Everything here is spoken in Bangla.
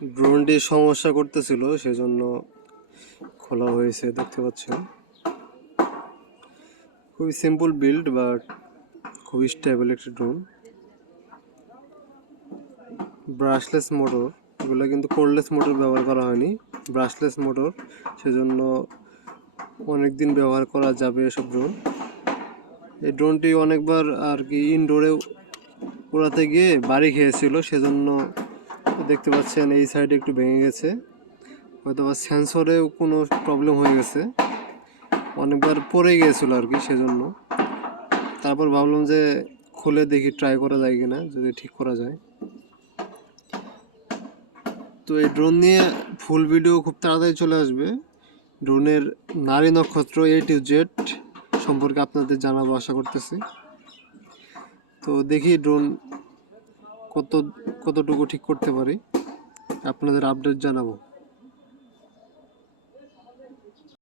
ড্রোনটি সমস্যা করতেছিল, সেজন্য খোলা হয়েছে, দেখতে পাচ্ছেন। খুবই সিম্পল বিল্ড, বাট খুবই স্টেবল একটি ড্রোন। ব্রাশলেস মোটর, এগুলো কিন্তু কোর্ডলেস মোটর ব্যবহার করা হয়নি, ব্রাশলেস মোটর, সেজন্য অনেক দিন ব্যবহার করা যাবে এসব ড্রোন। এই ড্রোনটি অনেকবার আর কি ইনডোরে উড়াতে গিয়ে বাড়ি খেয়েছিল, সেজন্য দেখতে পাচ্ছেন এই সাইডে একটু ভেঙে গেছে, হয়তো বা সেন্সরেও কোনো প্রবলেম হয়ে গেছে, অনেকবার পড়ে গিয়েছিল আর কি, সেজন্য। তারপর ভাবলাম যে খুলে দেখি, ট্রাই করা যায় কিনা, যদি ঠিক করা যায়। তো এই ড্রোন নিয়ে ফুল ভিডিও খুব তাড়াতাড়ি চলে আসবে। ড্রোনের নারী নক্ষত্র A to Z সম্পর্কে আপনাদের জানাবো আশা করতেছি। তো দেখি ড্রোন কতটুকু ঠিক করতে পারি, আপনাদের আপডেট জানাবো।